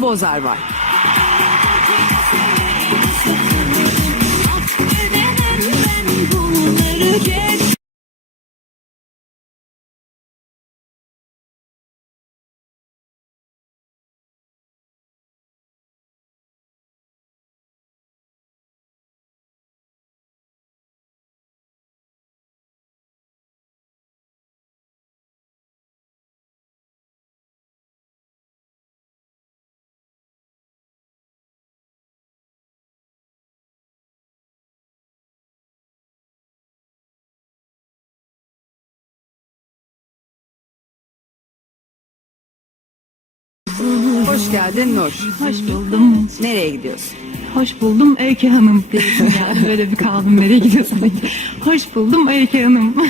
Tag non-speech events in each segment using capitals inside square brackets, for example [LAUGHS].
Bozer var. ben Hoş geldin Nur. Hoş buldum. Nereye gidiyorsun? Hoş buldum Öykü Hanım diyesim geldi. Böyle bir kaldım nereye gidiyorsun. Hoş buldum Öykü Hanım. [LAUGHS]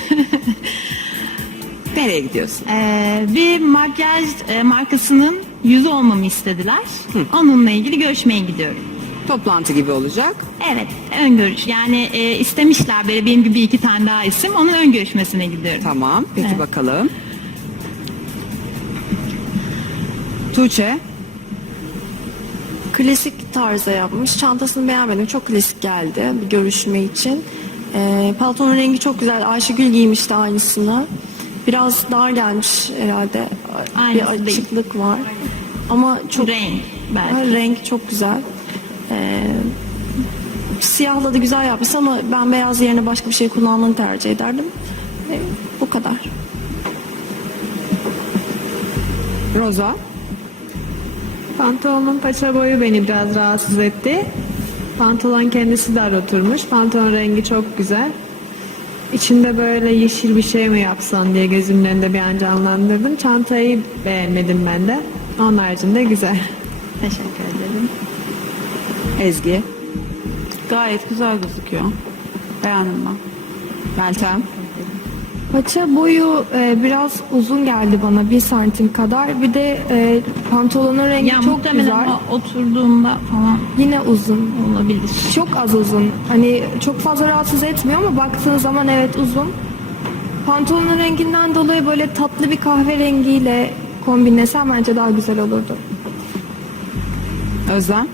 Nereye gidiyorsun? Ee, bir makyaj e, markasının yüzü olmamı istediler. Onunla ilgili görüşmeye gidiyorum. Toplantı gibi olacak. Evet, ön görüş. Yani e, istemişler böyle benim gibi iki tane daha isim. Onun ön görüşmesine gidiyorum. Tamam. Peki Evet. bakalım. Tuğçe. Klasik tarzda yapmış. Çantasını beğenmedim. Çok klasik geldi bir görüşme için. Ee, paltonun rengi çok güzel. Ayşegül giymişti aynısını. Biraz dar gelmiş herhalde. Aynısı bir değil. açıklık var. Ama çok Renk belki. Renk çok güzel. Ee, siyahla da güzel yapmış ama ben beyaz yerine başka bir şey kullanmanı tercih ederdim. Ee, bu kadar. Roza. Pantolonun paça boyu beni biraz rahatsız etti. Pantolon kendisi dar oturmuş. Pantolon rengi çok güzel. İçinde böyle yeşil bir şey mi yapsan diye gözümün önünde bir an canlandırdım. Çantayı beğenmedim ben de. Onun haricinde güzel. Teşekkür ederim. Ezgi. Gayet güzel gözüküyor. Beğendim ben. Meltem. Paça boyu e, biraz uzun geldi bana bir santim kadar. Bir de e, pantolonun rengi Ya çok muhtemelen güzel. o oturduğumda falan Yine uzun. olabilir. Çok az uzun. Hani çok fazla rahatsız etmiyor ama baktığın zaman evet uzun. Pantolonun renginden dolayı böyle tatlı bir kahverengiyle kombinlesen bence daha güzel olurdu. Özlem.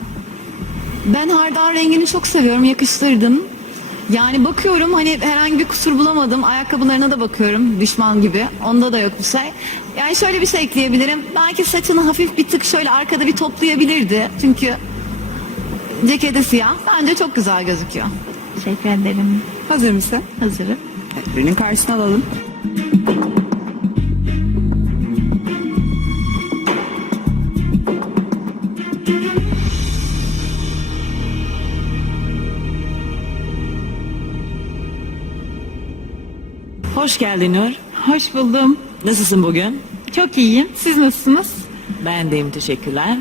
Ben hardal rengini çok seviyorum. Yakıştırdım. Yani bakıyorum hani herhangi bir kusur bulamadım. Ayakkabılarına da bakıyorum düşman gibi. Onda da yok bir şey. Yani şöyle bir şey ekleyebilirim. Belki saçını hafif bir tık şöyle arkada bir toplayabilirdi. Çünkü ceketi siyah. Bence çok güzel gözüküyor. Teşekkür ederim. Hazır mısın? Hazırım. Birinin karşısına alalım. Hoş geldin Nur. Hoş buldum. Nasılsın bugün? Çok iyiyim. Siz nasılsınız? Ben deyim teşekkürler.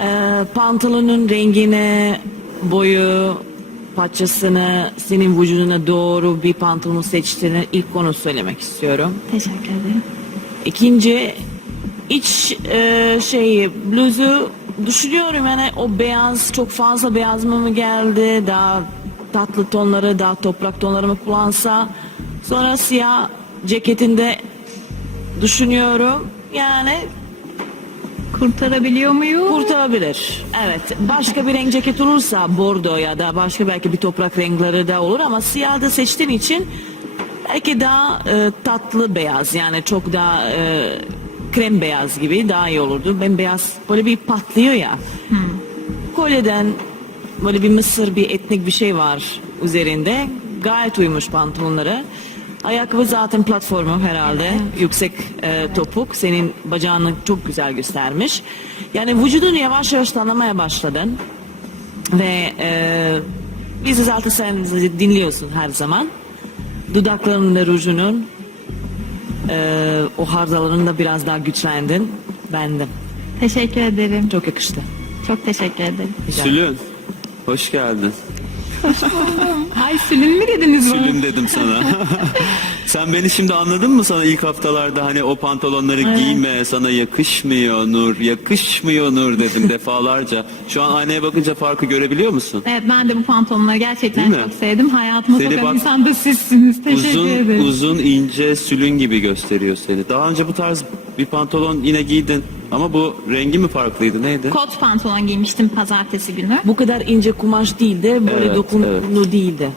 Ee, pantolonun rengine, boyu, paçasını, senin vücuduna doğru bir pantolon seçtiğini ilk konu söylemek istiyorum. Teşekkür ederim. İkinci, iç e, şey bluzu düşünüyorum yani o beyaz çok fazla beyaz mı mı geldi daha tatlı tonları daha toprak tonları mı kullansa sonra siyah ceketinde düşünüyorum yani Kurtarabiliyor muyum? kurtarabilir. Evet. Başka bir renk ceket olursa bordo ya da başka belki bir toprak renkleri de olur ama siyah da seçtiğin için belki daha e, tatlı beyaz yani çok daha e, krem beyaz gibi daha iyi olurdu. Ben beyaz böyle bir patlıyor ya. Kolyeden böyle bir mısır bir etnik bir şey var üzerinde. Gayet uymuş pantolonları. Ayakkabı zaten platformu herhalde. Yüksek e, topuk. Senin bacağını çok güzel göstermiş. Yani vücudunu yavaş yavaş tanımaya başladın. Ve e, bizi zaten sen dinliyorsun her zaman. Dudaklarının ve rujunun e, o hardalarının da biraz daha güçlendin. Bendim. Teşekkür ederim. Çok yakıştı. Çok teşekkür ederim. Sülün. Hoş geldin. Ay sülün mü dediniz bana? Sülün dedim sana. [LAUGHS] Sen beni şimdi anladın mı sana ilk haftalarda hani o pantolonları giyme sana yakışmıyor Nur yakışmıyor Nur dedim [LAUGHS] defalarca. Şu an aynaya bakınca farkı görebiliyor musun? Evet ben de bu pantolonları gerçekten çok sevdim. Hayatıma Seni sokan bak- insan da sizsiniz. Teşekkür Uzun ederim. uzun ince sülün gibi gösteriyor seni. Daha önce bu tarz bir pantolon yine giydin ama bu rengi mi farklıydı neydi? Kot pantolon giymiştim pazartesi günü. Bu kadar ince kumaş değil de böyle Evet, dokunulu değil de.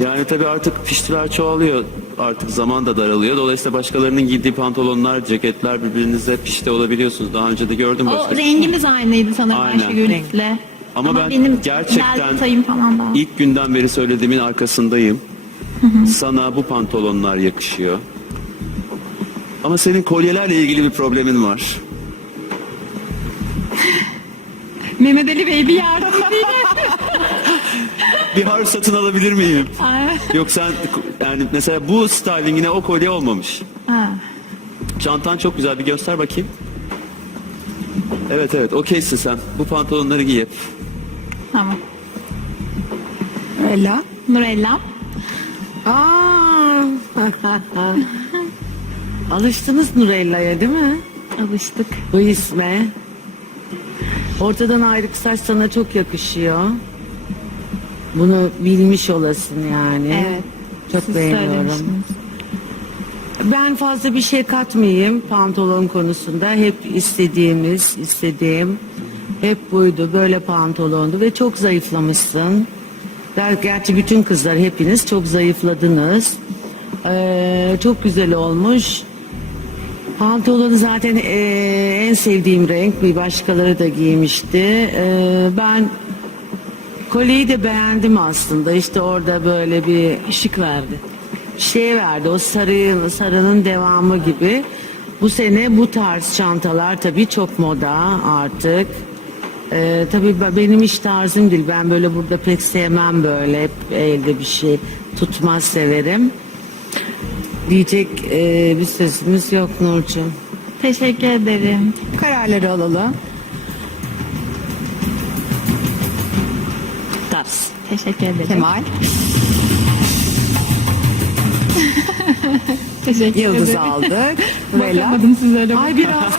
Yani tabii artık piştiler çoğalıyor. Artık zaman da daralıyor. Dolayısıyla başkalarının giydiği pantolonlar, ceketler birbirinize pişti olabiliyorsunuz. Daha önce de gördüm O başka. rengimiz aynıydı sanırım Aynen. Ayşegül'le. Ama ben benim gerçekten falan daha. İlk günden beri söylediğimin arkasındayım. Sana bu pantolonlar yakışıyor. Ama senin kolyelerle ilgili bir problemin var. Mehmet Ali Bey bir yardım değil [LAUGHS] Bir harf satın alabilir miyim? Yok sen yani mesela bu stylingine o kolye olmamış. Ha. Çantan çok güzel bir göster bakayım. Evet evet okeysin sen. Bu pantolonları giy hep. Tamam. Ella. Nurella. Aa. Alıştınız Nurella'ya değil mi? Alıştık. Bu isme. Ortadan ayrık saç sana çok yakışıyor. Bunu bilmiş olasın yani. Evet. Çok Siz beğeniyorum. Ben fazla bir şey katmayayım pantolon konusunda. Hep istediğimiz, istediğim hep buydu. Böyle pantolondu ve çok zayıflamışsın. Ger- Gerçi bütün kızlar hepiniz çok zayıfladınız. Ee, çok güzel olmuş. Pantolonu zaten ee, en sevdiğim renk. Bir başkaları da giymişti. Ee, ben kolyeyi de beğendim aslında. İşte orada böyle bir Işık verdi. şey verdi o sarı sarının devamı gibi. Bu sene bu tarz çantalar tabii çok moda artık. Ee, tabii be- benim iş tarzım değil. Ben böyle burada pek sevmem böyle hep elde bir şey tutmaz severim. Diyecek e, bir sözümüz yok Nurcuğum. Teşekkür ederim. Kararları alalım. Ters. Teşekkür ederim. Kemal. [LAUGHS] Teşekkür Yıldız ederim. aldık. [LAUGHS] Ella. Bakamadım siz öyle. Ay biraz [LAUGHS]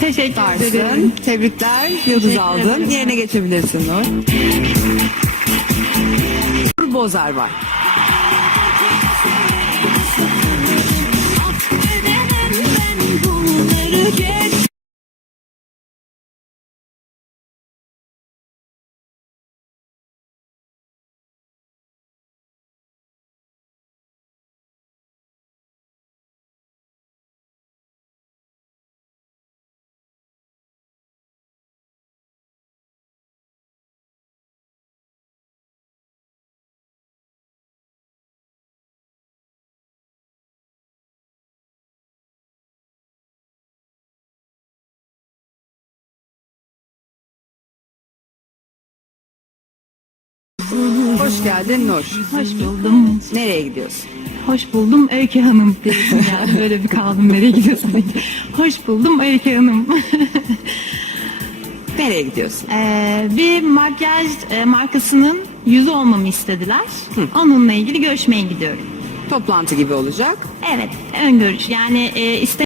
Teşekkür Varsın. ederim. Tebrikler. Yıldız aldın. Yerine geçebilirsin Nur. Nur Bozar var. Hoş geldin Nur. Hoş buldum. Nereye gidiyorsun? Hoş buldum Öykü Hanım diyorsun yani böyle bir kaldım nereye gidiyorsun diye. Hoş buldum Öykü Hanım. [LAUGHS] Nereye gidiyorsun? Ee, bir makyaj e, markasının yüzü olmamı istediler. Onunla ilgili görüşmeye gidiyorum. Toplantı gibi olacak. Evet ön görüş yani e, iste